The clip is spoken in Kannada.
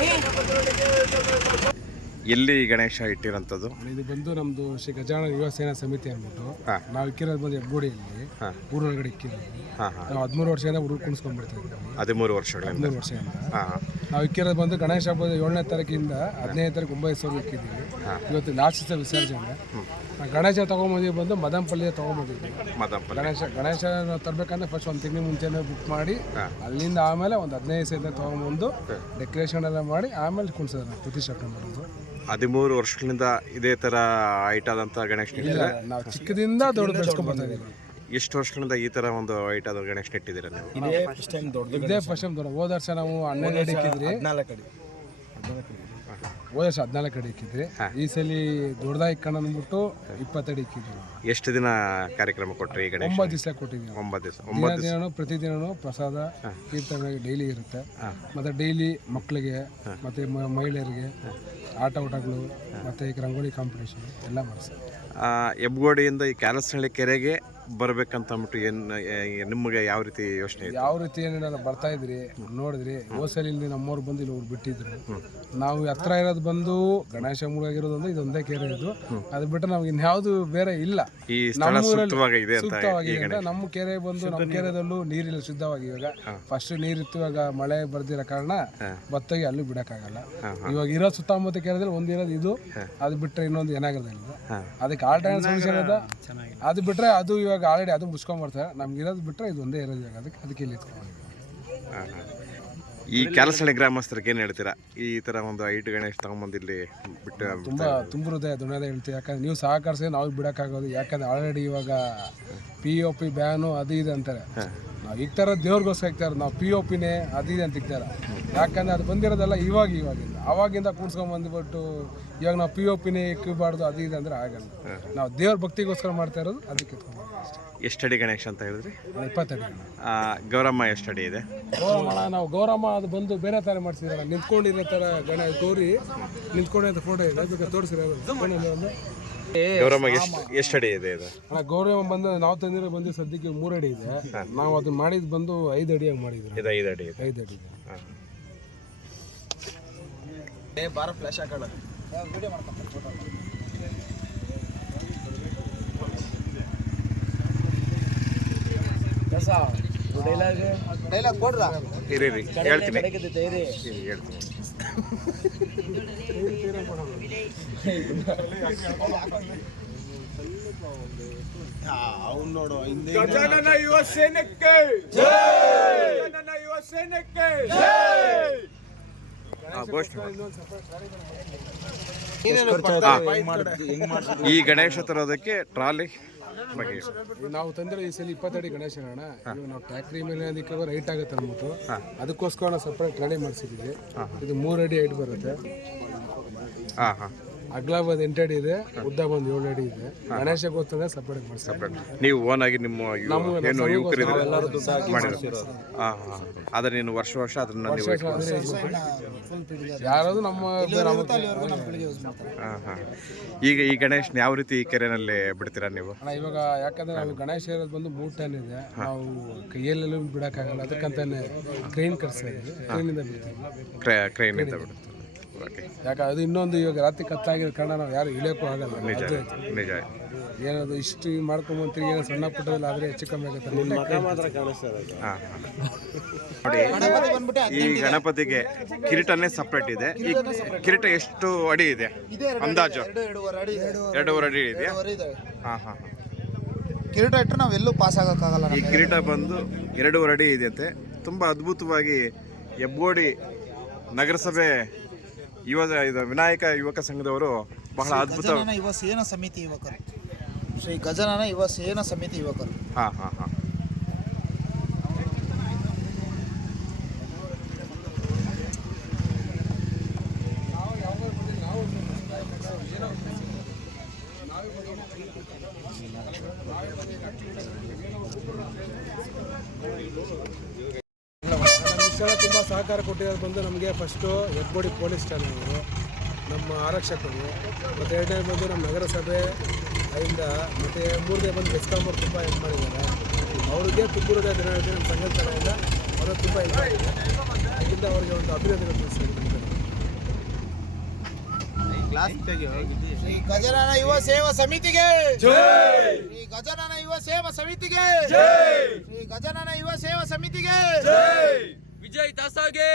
ఏ ಎಲ್ಲಿ ಗಣೇಶ ಇಟ್ಟಿರೋಂಥದ್ದು? ಇದು ಬಂದು ನಮ್ದು ಶ್ರೀ ಗಜಾನ ಯುವ ಸೇನಾ ಸಮಿತಿ ಅಂದ್ಬಿಟ್ಟು. ನಾವು ಇಕ್ಕಿರೋದು ಬಂದು ಹೆಬ್ಬೋಡಿಯಲ್ಲಿ. ಊರೊಳಗಡೆ ಇಕ್ಕಿರೋದು. ನಾವು ಹದಿಮೂರು ವರ್ಷದಿಂದ ಹುಡುಗ ಕುಣಿಸ್ಕೊಂಡ್ಬಿಡ್ತಾ ಇದ್ದೀವಿ ಹದಿಮೂರು ವರ್ಷಗಳಿಂದ. ಹದಿಮೂರು ವರ್ಷದಿಂದ ಹಾಂ. ನಾವು ಇಕ್ಕಿರೋದು ಬಂದು ಗಣೇಶ ಹಬ್ಬದ ಏಳನೇ ತಾರೀಕಿಂದ ಹದಿನೈದು ತಾರೀಕು ಒಂಬತ್ತು ಸಾವಿರ ಇಕ್ಕಿದ್ದೀವಿ. ಇವತ್ತು ಲಾಸ್ಟ್ ದಿವಸ ವಿಸರ್ಜನೆ. ಗಣೇಶ ತೊಗೊಂಬಂದಿವಿ ಬಂದು ಮದಂಪಲ್ಲಿ ತೊಗೊಂಬಂದಿದ್ವಿ ಗಣೇಶ ಗಣೇಶ ತರಬೇಕಂದ್ರೆ ಫಸ್ಟ್ ಒಂದು ತಿಂಗಳ ಮುಂಚೆನೇ ಬುಕ್ ಮಾಡಿ ಅಲ್ಲಿಂದ ಆಮೇಲೆ ಒಂದು ಹದಿನೈದು ಸಾವಿರ ತೊಗೊಂಬಂದು ಡೆಕೋರೇಷನ್ ಎಲ್ಲ ಮಾಡಿ ಆಮೇಲೆ ಕುಣಿಸೋದು ಪ್ರತಿ ಪ್ರತಿಷ್ಠಾಪನೆ ಮಾಡೋದು ಹದಿಮೂರು ವರ್ಷಗಳಿಂದ ಇದೇ ಥರ ಹೈಟ್ ಆದಂತ ಗಣೇಶ ಇಟ್ಟಿದ್ದೀರಾ ನಾವು ಚಿಕ್ಕದಿಂದ ದೊಡ್ಡ ಬೆಳೆಸ್ಕೊಂಡ್ ಬರ್ತಾ ಎಷ್ಟು ವರ್ಷಗಳಿಂದ ಈ ಥರ ಒಂದು ಹೈಟ್ ಆದ ಗಣೇಶ ಇಟ್ಟಿದ್ದೀರಾ ನೀವು? ಇದೇ ಫಸ್ಟ್ ಟೈಮ್ ದೊಡ್ಡ ಹೋದ ವರ್ಷ ನಾವು ಹನ್ನೆರಡು ಅಡಿ ಇಕ್ಕಿದ್ರಿ ಹೋದ ವರ್ಷ ಹದಿನಾಲ್ಕು ಅಡಿ ಇಕ್ಕಿದ್ರಿ. ಈ ಸಲ ದೊಡ್ಡದಾಗಿ ಇಕ್ಕಣ ಅಂದ್ಬಿಟ್ಟು ಇಪ್ಪತ್ತಡಿ ಇಕ್ಕಿದ್ವಿ ಎಷ್ಟು ದಿನ ಕಾರ್ಯಕ್ರಮ ಕೊಟ್ರಿ ಈ ಕಡೆ ಒಂಬತ್ತು ದಿವಸ ಕೊಟ್ಟಿದ್ದೀವಿ ಒಂಬತ್ತು ದಿವಸ. ದಿನ ಒಂಬತ್ತು ದಿನನೂ ಪ್ರತಿದಿನನೂ ಪ್ರಸಾದ ಕೀರ್ತನೆ ಡೈಲಿ ಇರುತ್ತೆ. ಮತ್ತು ಡೈಲಿ ಮಕ್ಕಳಿಗೆ ಮತ್ತು ಮ- ಮಹಿಳೆಯರಿಗೆ ಆಟ ಊಟಗಳು ಮತ್ತೆ ಈಗ ರಂಗೋಲಿ ಕಾಂಪಿಟೇಷನ್ ಎಲ್ಲ ಮಾಡಿಸ್ತಾರೆ. ಆ, ಹೆಬ್ಗೋಡಿಯಿಂದ ಈ ಕ್ಯಾಲಸ್ನಳ್ಳಿ ಕೆರೆಗೆ ಬರ್ಬೇಕಂತ ಅಂದ್ಬಿಟ್ಟು ಏನು ನಿಮಗೆ ಯಾವ ರೀತಿ ಯೋಚನೆ ಇದೆ ಯಾವ ರೀತಿ ಏನೇನೆಲ್ಲ ಬರ್ತಾ ಇದ್ರಿ ನೋಡಿದ್ರಿ ಹೋಸಲಿಲ್ಲಿ ನಮ್ಮವ್ರು ಬಂದು ಇಲ್ಲಿ ಅವ್ರು ಬಿಟ್ಟಿದ್ರು. ನಾವು ಹತ್ರ ಇರೋದು ಬಂದು ಗಣೇಶ ಮುಳುಗಿರೋದು ಅಂದ್ರೆ ಇದೊಂದೇ ಕೆರೆ ಇದು. ಅದು ಬಿಟ್ಟು ನಾವು ಇನ್ಯಾವುದು ಬೇರೆ ಇಲ್ಲ. ಈ ಸ್ಥಳ ಸೂಕ್ತವಾಗಿ ಅಂದ್ರೆ ನಮ್ಮ ಕೆರೆ ಬಂದು ನಮ್ಮ ಕೆರೆದಲ್ಲೂ ನೀರಿಲ್ಲ ಶುದ್ಧವಾಗಿ ಇವಾಗ. ಫಸ್ಟ್ ನೀರಿತ್ತು ಇವಾಗ ಮಳೆ ಬರ್ದಿರೋ ಕಾರಣ ಭತ್ತಗೆ ಅಲ್ಲೂ ಬಿಡಕ್ಕಾಗಲ್ಲ. ಇವಾಗ ಇರೋ ಸುತ್ತಮುತ್ತ ಕೆರೆದಲ್ಲಿ ಒಂದಿರೋದು ಇದು. ಅದು ಬಿಟ್ರೆ ಇನ್ನೊಂದು ಏನಾಗಿರೋದಿಲ್ಲ ಅದಕ್ಕೆ ಆಲ್ಟರ್ನೇಟ್ ಸೊಲ್ಯೂಷನ್ ಅದ. ಅದು ಬಿಟ್ರೆ ಅದು ಇವಾಗ ಆಲ್ರೆಡಿ ಅದು ಮುಚ್ಕೊಂಡ್ಬರ್ತಾರೆ. ನಮ್ಗೆ ಇರೋದು ಬಿಟ್ಟರೆ ಇದು ಒಂದೇ ಇರೋದು ಇವಾಗ. ಅದಕ್ಕೆ ಅದಕ್ಕೆ ಇಲ್ಲಿ ಎತ್ಕೊಂಡಿದ್ದೀವಿ. ಈ ಕೆಲಸಳೆ ಗ್ರಾಮಸ್ಥರಿಗೆ ಏನು ಹೇಳ್ತೀರಾ? ಈ ಥರ ಒಂದು ಹೈಟ್ ಗಣೇಶ್ ತಗೊಂಬಂದು ಇಲ್ಲಿ ಬಿಟ್ಟು ತುಂಬ ತುಂಬ ಹೃದಯ ಧನ್ಯವಾದ ಹೇಳ್ತೀವಿ. ಯಾಕಂದ್ರೆ ನೀವು ಸಹಕರಿಸಿ ನಾವು ಬಿಡೋಕ್ಕಾಗೋದು. ಯಾಕಂದ್ರೆ ಆಲ್ರೆಡಿ ಇವಾಗ ಪಿ ಒ ಪಿ ಬ್ಯಾನು ಅದು ಇದೆ ಅಂತಾರೆ. ಥರ ದೇವ್ರಿಗೋಸ್ಕರ ಇಕ್ತಾರೆ. ನಾವು ಪಿ ಒ ಪಿನೇ ಅದು ಇದೆ ಅಂತ ಇಕ್ತಾರೆ. ಯಾಕಂದ್ರೆ ಅದು ಬಂದಿರೋದೆಲ್ಲ ಇವಾಗ ಇವಾಗಿಂದ. ಅವಾಗಿಂದ ಕೂಡ್ಸ್ಕೊಂಡ್ ಬಂದ್ಬಿಟ್ಟು ಇವಾಗ ನಾವು ಪಿ ಒ ಪಿನೇ ಇಕ್ಕಬಾರ್ದು ಅದು ಇದೆ ಅಂದ್ರೆ ಆಗಲ್ಲ. ನಾವು ದೇವ್ರ ಭಕ್ತಿಗೋಸ್ಕರ ಮಾಡ್ತಾ ಇರೋದು ಅದಕ್ಕೆ ಎಷ್ಟಡಿ ಗಣೇಶ ಅಂತ ಹೇಳಿದ್ರಿ? ಇಪ್ಪತ್ತಡಿ ಆ, ಗೌರಮ್ಮ ಎಷ್ಟಡಿ ಇದೆ? ಗೌರಮ್ಮ ನಾವು ಗೌರಮ್ಮ ಅದು ಬಂದು ಬೇರೆ ಥರ ಮಾಡ್ಸಿದಾರೆ. ನಿಂತ್ಕೊಂಡಿರೋ ಥರ ಗಣ ಗೌರಿ ನಿಂತ್ಕೊಂಡಿರೋ ಫೋಟೋ ಇದೆ. ಬೇಕಾದ್ರೆ ತೋರಿಸಿರ ಒಂದು ಗೌರಮ್ಮ ಎಷ್ಟು ಎಷ್ಟಡಿ ಇದೆ ಇದು? ಅಣ್ಣ ಗೌರವ ಬಂದು ನಾವು ತಂದಿರೋ ಬಂದು ಸದ್ಯಕ್ಕೆ ಮೂರು ಅಡಿ ಇದೆ ನಾವು ಅದನ್ನ ಮಾಡಿದ್ ಬಂದು ಐದು ಅಡಿಯಾಗಿ ಮಾಡಿದ್ರು. ಇದು ಐದು ಅಡಿ ಇದೆ. ಐದು ಅಡಿ ಇದೆ ಇರಿ ಇರಿ. ಹೇಳ್ತೀನಿ. ಇರಿ, ಹೇಳ್ತೀನಿ. ಗಜಾನನ ಯುವ ಸೇನೆಗೆ ಗಜಾನನ ಯುವ ಸೇನಕ್ಕೆ ಆ, ಘೋಷಣೆ ಮಾಡಿ. ಈ ಗಣೇಶ ತರೋದಕ್ಕೆ ಟ್ರಾಲಿ. ಬಗ್ಗೆ ನಾವು ತಂದಿರೋ ಈ ಸಲ ಇಪ್ಪತ್ತಡಿ ಗಣೇಶನ ಅಣ್ಣ. ಇವಾಗ ನಾವು ಟ್ಯಾಕ್ರಿ ಮೇಲೆ ಅದಕ್ಕೆ ರೈಟ್ ಆಗುತ್ತೆ ಅಂದ್ಬಿಟ್ಟು ಅದಕ್ಕೋಸ್ಕರ ನಾವು ಸಪ್ರೇಟ್ ರೆಡಿ ಮಾಡಿಸಿದ್ದೀವಿ ಇದು ಮೂರು ಅಡಿ ಹೈಟ್ ಬರುತ್ತೆ. ಹಾಂ ಹಾಂ. ಅಗ್ಲ ಬಂದು ಎಂಟು ಅಡಿ ಇದೆ ಉದ್ದ ಬಂದು ಏಳು ಅಡಿ ಇದೆ. ಗಣೇಶಗೋಸ್ಕರ ಸಪ್ರೇಟ್ ಮಾಡಿಸ್ತಾರೆ ನೀವು ಓನ್ ಆಗಿ ನಿಮ್ಮ ಯು- ಏನು ಯುವಕರಿದ್ರೆ ಮಾಡಿರೋ ಹಾಂ ಹಾಂ ಆದರೆ ನೀನು ವರ್ಷ ವರ್ಷ ಅದನ್ನ ನೀವು ಯಾರಾದ್ರು ನಮ್ಮ ಹಾಂ ಹಾಂ. ಈಗ ಈ ಗಣೇಶನ ಯಾವ ರೀತಿ ಈ ಕೆರೆನಲ್ಲಿ ಬಿಡ್ತೀರಾ ನೀವು? ಅಣ್ಣ ಇವಾಗ ಯಾಕಂದ್ರೆ ನಾವು ಗಣೇಶ ಇರೋದು ಬಂದು ಮೂರು ಟನ್ ಇದೆ. ನಾವು ಕೈಯಲ್ಲೆಲ್ಲೂ ಬಿಡೋಕ್ಕಾಗಲ್ಲ ಅದಕ್ಕಂತಾನೆ ಕ್ರೈನ್ ಕರ್ಸ್ತಾ ಇದ್ದೀವಿ ಕ್ರೈನಿಂದ ಬಿಡ್ತೀವಿ. ಕ್ರೈ ಕ್ರೈನಿಂದ ಬಿಡುತ್ತೆ. ಯಾಕೆ ಅದು ಇನ್ನೊಂದು ಇವಾಗ ರಾತ್ರಿ ಕತ್ತಾಗಿರೋ ಕಾರಣ ನಾವು ಯಾರು ಇಳಿಯೋಕ್ಕೂ ಆಗಲ್ಲ. ನಿಜ ನಿಜ ಏನದು ಇಷ್ಟು ಮಾಡ್ಕೊಂಬಂತ ಏನೋ ಸಣ್ಣ ಪುಟ್ಟದಲ್ಲಿ ಆದರೆ ಹೆಚ್ಚು ಕಮ್ಮಿ ಆಗುತ್ತೆ. ಹಾಂ ನೋಡಿ ಈ ಗಣಪತಿಗೆ ಕಿರೀಟನೇ ಸಪ್ರೇಟ್ ಇದೆ. ಈ ಕಿರೀಟ ಎಷ್ಟು ಅಡಿ ಇದೆ? ಅಂದಾಜು? ಎರಡೂವರೆ ಅಡಿ ಇದೆಯಾ? ಹಾಂ ಹಾಂ ಕಿರೀಟ ಇಟ್ಟರೆ ನಾವೆಲ್ಲೂ ಪಾಸ್ ಆಗೋಕ್ಕಾಗಲ್ಲ ಈ ಕಿರೀಟ ಬಂದು ಎರಡೂವರೆ ಅಡಿ ಇದೆಯಂತೆ. ತುಂಬ ಅದ್ಭುತವಾಗಿ ಹೆಬ್ಬೋಡಿ ನಗರಸಭೆ ಯುವ ಇದು ವಿನಾಯಕ ಯುವಕ ಸಂಘದವರು ಬಹಳ ಅದ್ಭುತ ಗಜಾನನ ಯುವ ಸೇನಾ ಸಮಿತಿ ಯುವಕರು. ಶ್ರೀ ಗಜಾನನ ಯುವ ಸೇನಾ ಸಮಿತಿ ಯುವಕರು. ಹಾಂ ಹಾಂ ಹಾಂ. ಇಷ್ಟೆಲ್ಲ ತುಂಬ ಸಹಕಾರ ಕೊಟ್ಟಿರೋದು ಬಂದು ನಮಗೆ ಫಸ್ಟು ಹೆಗ್ಬೋಡಿ ಪೊಲೀಸ್ ಠಾಣೆಯವರು ನಮ್ಮ ಆರಕ್ಷಕರು ಮತ್ತು ಎರಡನೇ ಬಂದು ನಮ್ಮ ನಗರಸಭೆ ಅಲ್ಲಿಂದ ಮತ್ತು ಮೂರನೇ ಬಂದು ಬೆಸ್ಕಾಂ ಅವ್ರು ತುಂಬ ಹೆಲ್ಪ್ ಮಾಡಿದ್ದಾರೆ. ಅವ್ರಿಗೆ ತುಂಬಿರೋದ ದಿನಾಚರಣೆ ನಮ್ಮ ಸಂಘದ ಕಡೆಯಿಂದ ಅವರು ತುಂಬ ಹೆಲ್ಪ್ ಮಾಡಿದ್ದಾರೆ. ಅದರಿಂದ ಅವರಿಗೆ ಒಂದು ಅಭಿನಂದನೆ ತಿಳಿಸ್ತೀನಿ ಶ್ರೀ ಗಜನನ ಯುವ ಸೇವಾ ಸಮಿತಿಗೆ! ಶ್ರೀ ಗಜನನ ಯುವ ಸೇವಾ ಸಮಿತಿಗೆ! ಶ್ರೀ ಗಜನನ ಯುವ ಸೇವಾ ಸಮಿತಿಗೆ! విజయ్ తసాగే